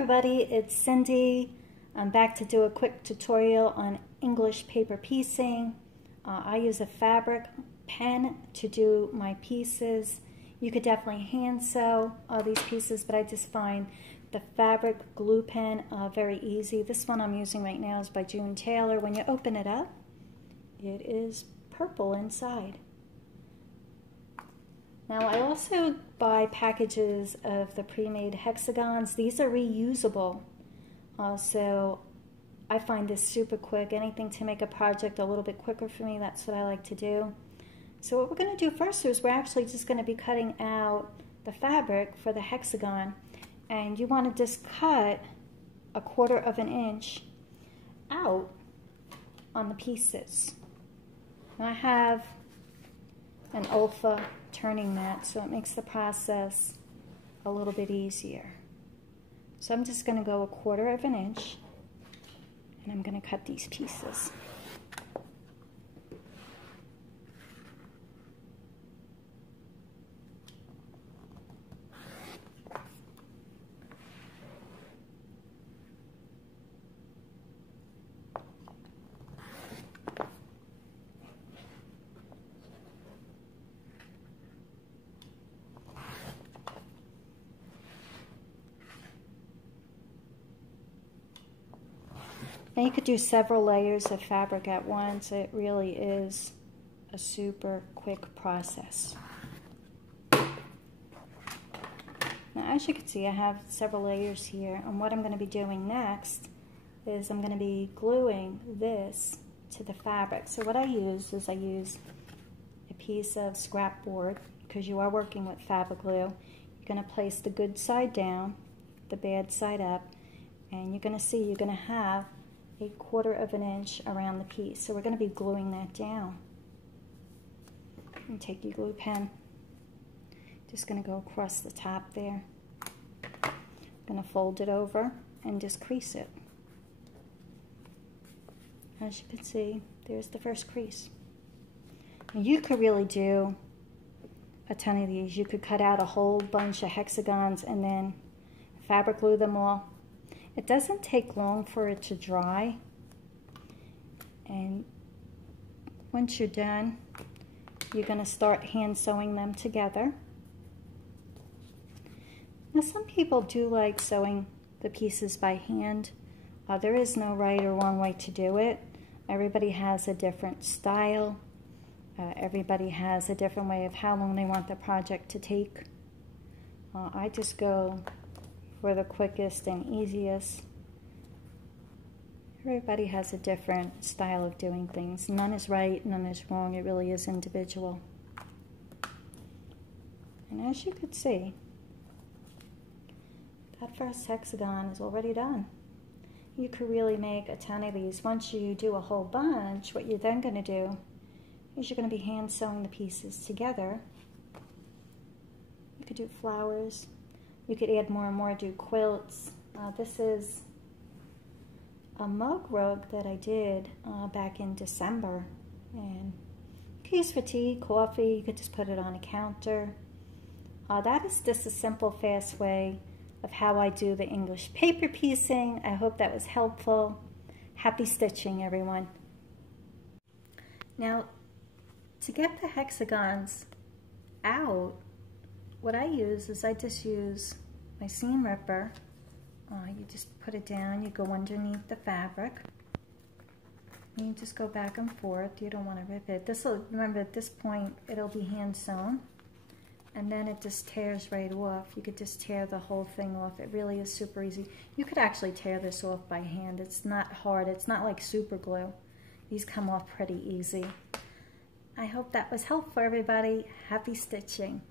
everybody, it's Cindy. I'm back to do a quick tutorial on English paper piecing. I use a fabric pen to do my pieces. You could definitely hand sew these pieces, but I just find the fabric glue pen very easy. This one I'm using right now is by June Taylor. When you open it up, it is purple inside. Now I also buy packages of the pre-made hexagons. These are reusable, so I find this super quick. Anything to make a project a little bit quicker for me, that's what I like to do. So what we're going to do first is we're actually just going to be cutting out the fabric for the hexagon, and you want to just cut 1/4 inch out on the pieces. Now I have an Olfa turning mat, so it makes the process a little bit easier. So I'm just going to go 1/4 inch, and I'm going to cut these pieces. Now you could do several layers of fabric at once. It really is a super quick process. Now as you can see, I have several layers here, and what I'm going to be doing next is I'm going to be gluing this to the fabric. So what I use is a piece of scrap board, because you are working with fabric glue. You're going to place the good side down, the bad side up, and you're going to see you're going to have 1/4 inch around the piece. So we're going to be gluing that down. And take your glue pen. Just going to go across the top there. Going to fold it over and just crease it. As you can see, there's the first crease. Now you could really do a ton of these. You could cut out a whole bunch of hexagons and then fabric glue them all. It doesn't take long for it to dry, and once you're done, you're going to start hand sewing them together. Now some people do like sewing the pieces by hand. There is no right or wrong way to do it. Everybody has a different style. Everybody has a different way of how long they want the project to take. I just go for the quickest and easiest. Everybody has a different style of doing things. None is right, none is wrong. It really is individual. And as you could see, that first hexagon is already done. You could really make a ton of these. Once you do a whole bunch, what you're then going to do is you're going to be hand sewing the pieces together. You could do flowers. You could add more and more, do quilts. This is a mug rug that I did back in December. And you could use for tea, coffee. You could just put it on a counter. That is just a simple, fast way of how I do the English paper piecing. I hope that was helpful. Happy stitching, everyone. Now, to get the hexagons out, what I use is I just use my seam ripper. You just put it down, you go underneath the fabric, and you just go back and forth. You don't want to rip it. Remember at this point it'll be hand sewn, and then it just tears right off. You could just tear the whole thing off. It really is super easy. You could actually tear this off by hand. It's not hard. It's not like super glue. These come off pretty easy. I hope that was helpful, everybody. Happy stitching.